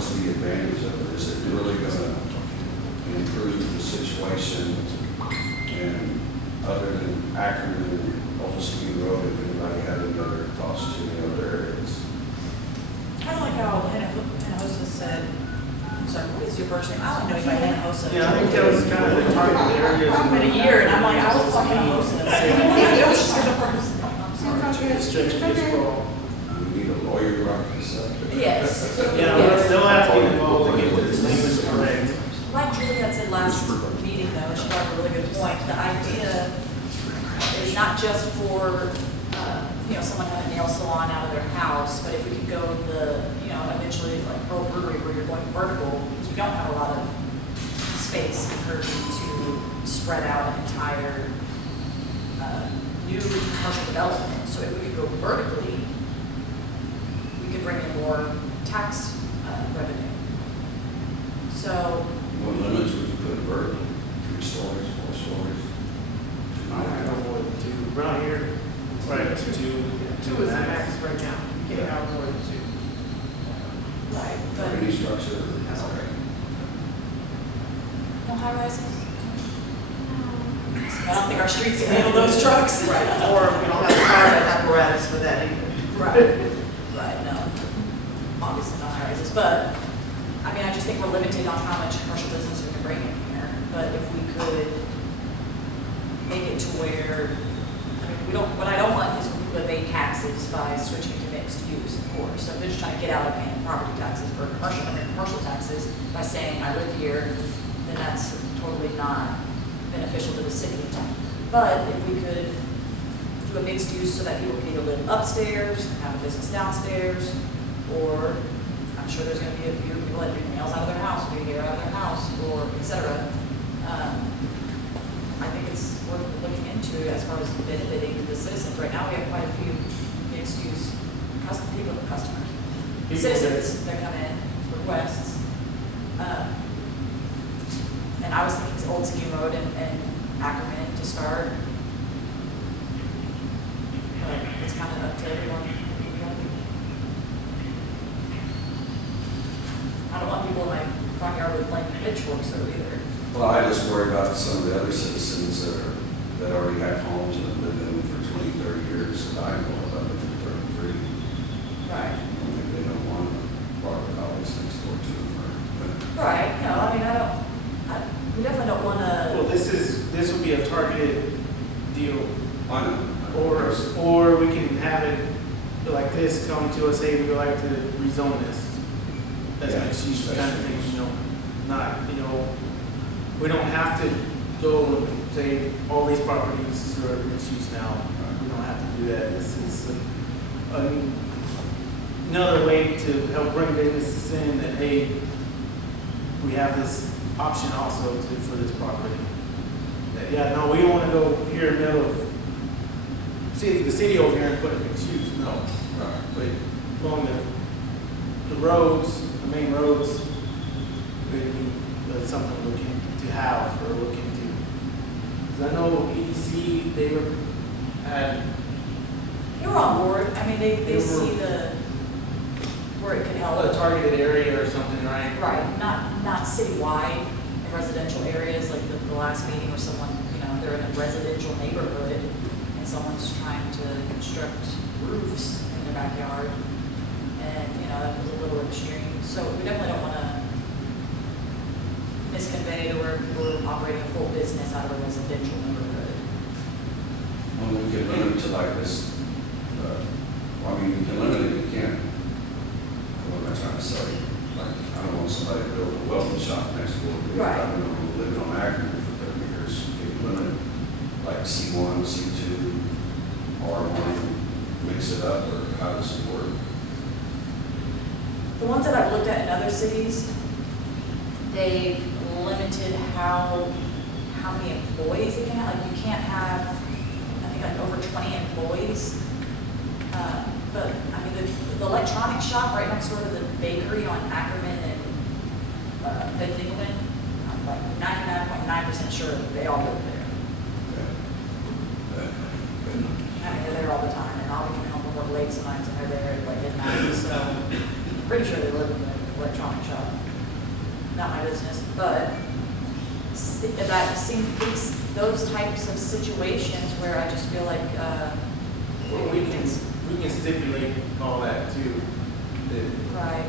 what's the advantage of it? Is it really going to improve the situation? And other than Ackerman and Old Ski Road, if anybody had any other thoughts to any other areas? Kind of like how Hinojosa said, I'm sorry, what is your first name? I don't know anybody Hinojosa. Yeah, I think that was kind of the target area. It's been a year, and I'm like, I was talking Hinojosa. Stretch gets wrong. We need a lawyer to write this up. Yes. Yeah, Yes. they'll have to get involved to get this language correct. Like Juliet said last meeting though, she brought up a really good point. The idea is not just for, someone having a nail salon out of their house, but if we could go eventually like Pearl Brewery where you're going vertical, because we don't have a lot of space in Kirby to spread out an entire new commercial development. So if we could go vertically, we could bring in more tax revenue. So What limits would you put vertical? 3 stories, 4 stories? I don't know more than 2. Around here, right, 2. 2 is the max right now. You can't have more than 2. right, For but any structure? Okay. no high rises. I don't think our streets can handle those trucks. Right, or we don't have the fire apparatus for that either. Right, no. Obviously not high rises, but, I mean, I just think we're limited on how much commercial business we can bring in here. But if we could make it to where, what I don't want is when people evade taxes by switching to mixed use, of course. So if they're just trying to get out of paying property taxes for commercial taxes by saying, I live here, then that's totally not beneficial to the city. But if we could do a mixed use so that people can either live upstairs, have a business downstairs, or I'm sure there's going to be a few people that do nails out of their house, do hair out of their house, or et cetera. I think it's worth looking into as far as benefiting the citizens. Right now, we have quite a few mixed use customers, citizens that come in, requests. And I was thinking Old City Road and Ackerman to start. But it's kind of up to everyone. I don't want people in my front yard with like pitchforks though either. Well, I just worry about some of the other citizens that already have homes and have lived in them for 20, 30 years that I know about them for 33. Right. Maybe they don't want to borrow the dollars next door to them. Right, no, I mean, we definitely don't want Well, to, this would be a targeted deal. I know. Or we can have it like this, come to us, hey, we would like to rezone this. That's Yeah, mixed use special kind of thing, use. not, we don't have to go and say all these properties are mixed use now. We don't have to do that. This is another way to help bring businesses in that, hey, we have this option also for this property. That, yeah, no, we don't want to go here in the middle of the city over here and put it mixed use, no. Right. But along the roads, the main roads, that's something we're looking to have or look into. Because I know EDC, they you're on board. I mean, they They see were- where it can a help. targeted area or something, right? Right, not citywide in residential areas, like the last meeting where someone, they're in a residential neighborhood and someone's trying to construct roofs in their backyard. And, that was a little extreme. So we definitely don't want to misconvey to where people are operating a full business out of a residential neighborhood. Well, we can limit it to like this, you can limit it, you can't. What am I trying to say? Like, I don't want somebody to build a welding shop next door. Right. I've been living on Ackerman for 30 years. You can limit it, like C1, C2, R1, mix it up, or how does it work? The ones that I've looked at in other cities, they've limited how many employees it can have. Like you can't have, I think like over 20 employees. But I mean, the electronics shop right next door to the bakery on Ackerman and Ben Dingleman, I'm like 99.9% sure that they all live there. I mean, they're there all the time, and I'll be coming home from work late sometimes, and they're there like at night. So I'm pretty sure they live in the electronics coffee shop. Not my business, but that seems, those types of situations where I just feel like, Well, we can stipulate all that too. That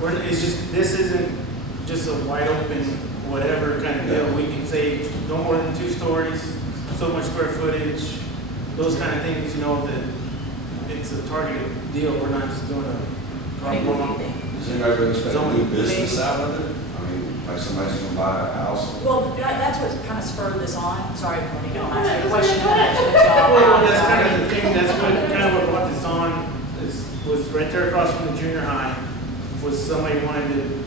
right, it's just, this isn't just a wide open, whatever kind of deal. We can say no more than 2 stories, so much square footage, those kind of things, you know, that it's a targeted deal. We're not just doing a maybe what do you carte think? Is anybody going to expect a new Zoning. business out of it? I mean, like somebody's going to buy a house? Well, that's what kind of spurred this on. Sorry, Monica, I'll ask you a Go question. ahead. Well, that's kind of the thing, that's what brought this on, was right there across from the junior high, was somebody wanted to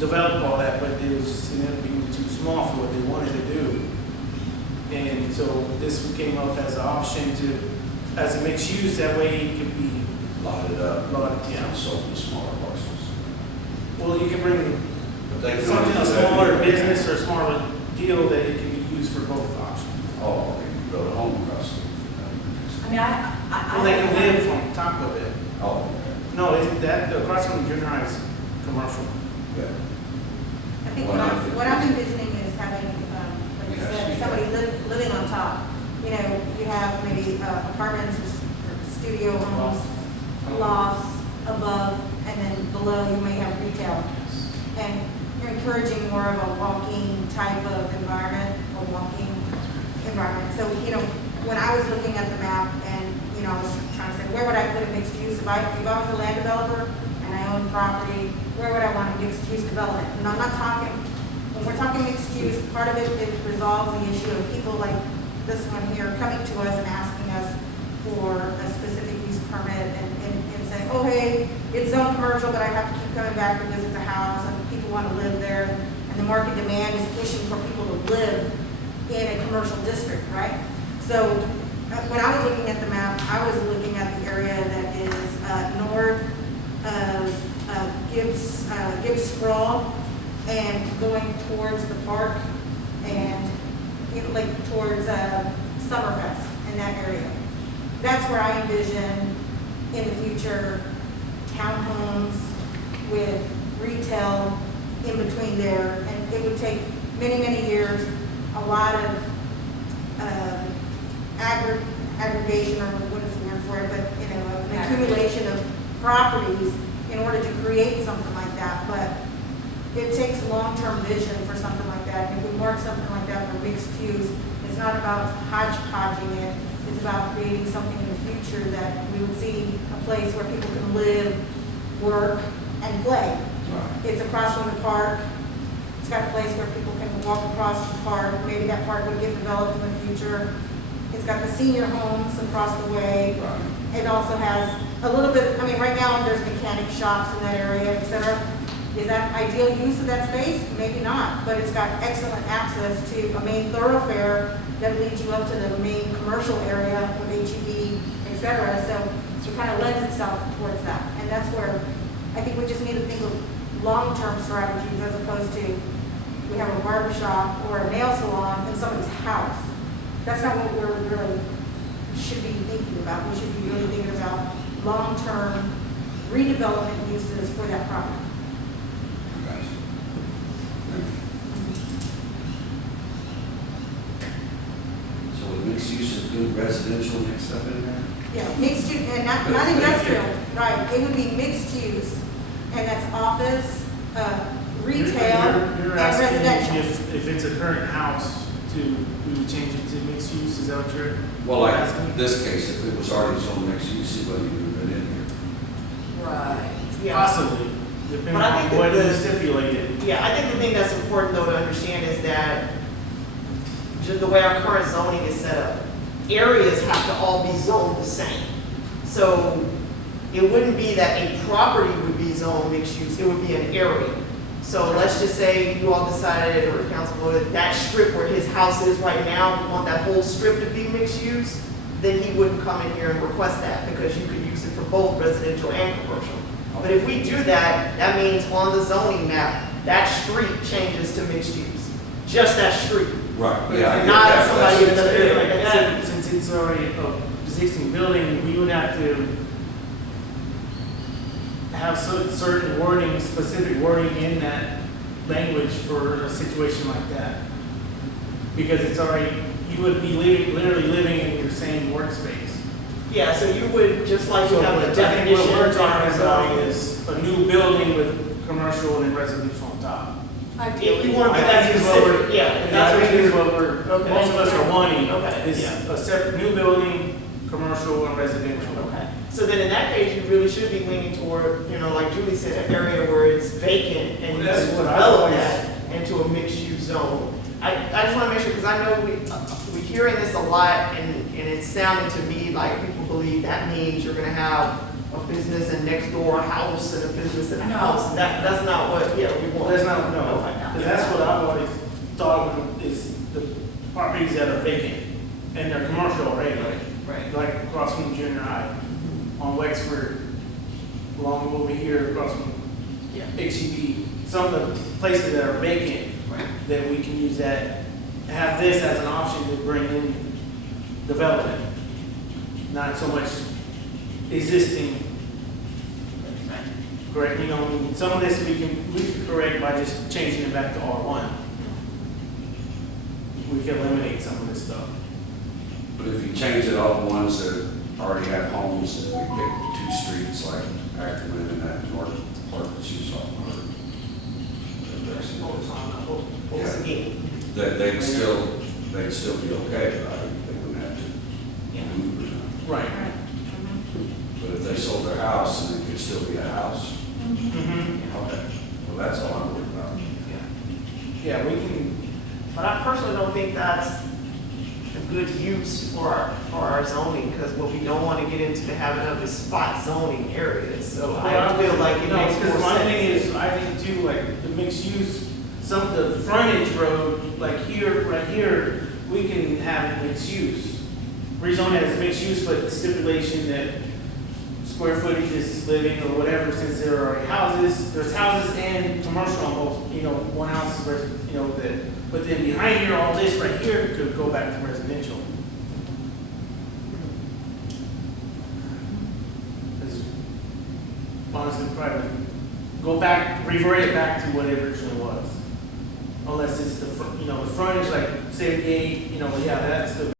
develop all that, but it was just ended up being too small for what they wanted to do. And so this came up as an option as a mixed use, that way it could be, Lotted up, yeah. sold in smaller parcels. well, you can bring But they can something, only a do that smaller here. business or a smaller deal that it can be used for both options. Oh, they can build a home across it. I mean, I. Well, they can live on top of it. Oh, okay, No, that, across from the junior high is commercial. yeah. I think what I'm envisioning is having, like you said, somebody living on top. You know, you have maybe apartments or studio homes, lofts above, and then below you may have retail. And you're encouraging more of a walking type of environment, So, you know, when I was looking at the map and, you know, I was trying to say, where would I put a mixed use? If I was a land developer and I owned property, where would I want a mixed use development? And I'm not talking, when we're talking mixed use, part of it resolves the issue of people like this one here coming to us and asking us for a specific use permit and saying, oh, hey, it's zone commercial, but I have to keep coming back because it's a house and people want to live there. And the market demand is pushing for people to live in a commercial district, right? So when I was looking at the map, I was looking at the area that is north of Gibbs Sprawl and going towards the park and like towards Summerfest in that area. That's where I envision in the future townhomes with retail in between there, and it would take many, many years, a lot of aggregation, or what is the word for it, but you know, an accumulation of properties in order to create something like that. But it takes long-term vision for something like that. And if we work something like that for mixed use, it's not about hodgepodging it. It's about creating something in the future that we would see a place where people can live, work, and play. Right. It's across from the park. It's got a place where people can walk across the park. Maybe that park would get developed in the future. It's got the senior homes across the way. Right. It also has a little bit, I mean, right now there's mechanic shops in that area, et cetera. Is that ideal use of that space? Maybe not, but it's got excellent access to a main thoroughfare that leads you up to the main commercial area with HEB, et cetera. So it kind of lends itself towards that. And that's where I think we just need to think of long-term strategies as opposed to we have a barber shop or a nail salon in somebody's house. That's not what we're really should be thinking about. We should be really thinking about long-term redevelopment uses for that property. Gotcha. So would mixed use include residential mixed up in there? Yeah, mixed use, and not industrial, right, it would be mixed use, and that's office, retail, You're and asking residential. if it's a current house we would change it to mixed use, is that what you're Well, like asking? this case, if it was already zoned mixed use, it wouldn't even been in here. Right. Yeah. Possibly, depending But I think on what that is stipulated. Yeah, I think the thing that's important though to understand is that just the way our current zoning is set up, areas have to all be zoned the same. So it wouldn't be that a property would be zoned mixed use, it would be an area. So let's just say you all decided, or council voted, that strip where his house is right now, we want that whole strip to be mixed use, then he wouldn't come in here and request that because you could use it for both residential and commercial. But if we do that, that means on the zoning map, that street changes to mixed use, just that street. Right. But Yeah, I get not that. somebody in That's- another area. Like that. Since it's already an existing building, we would have to have certain wording, specific wording in that language for a situation like that. Because it's already, you would be literally living in your same workspace. Yeah, so you would, just like you So have the what I think what we're definitions talking on about zoning. is a new building with commercial and residential on top. If you want to be I that think is what we're- specific, yeah, I that's what think is you're. what we're, Okay. most of us are wanting, Okay, is yeah. a separate, new building, commercial and residential. Okay, so then in that case, you really should be leaning toward, you know, like Julie said, an area where it's vacant and Well, you that's can what I develop always- that into a mixed-use zone. I just wanna make sure, because I know we're hearing this a lot, and it's sounding to me like people believe that means you're gonna have a business and next door a house and a business and a No. house. That's not what, yeah, we want. Well, that's not, no, Okay. because that's what I've always thought is the properties that are vacant and they're commercial already. Right. Like across from junior high, on Wexford, along over here, across from Yeah. HEB, some of the places that are vacant, Right. that we can use that, have this as an option to bring in development, not so much existing, correct, you know, I mean, some of this we can correct by just changing it back to R1. We can eliminate some of this stuff. But if you change it, all the ones that already have homes, if we pick two streets like Ackerman and that north part that you saw, Once again, that they'd still be okay, right? They wouldn't have to move or nothing. Right. But if they sold their house and it could still be a house, Mm-hmm. okay, well, that's all I'm worried about. Yeah, we can, but I personally don't think that's a good use for our zoning, because what we don't want to get into the habit of is spot zoning areas, so I feel like it no, makes more because my thing sense. is, I think too, like, the mixed use, some of the frontage road, like here, right here, we can have mixed use. Rezone it as mixed use, but stipulation that square footage is living or whatever, since there are houses, there's houses and commercial on both, you know, one house is, you know, that, but then behind here, all this right here could go back to residential. Because honestly, probably, go back, revert it back to what it originally was. Unless it's the, you know, the frontage, like 78, you know, yeah, that's the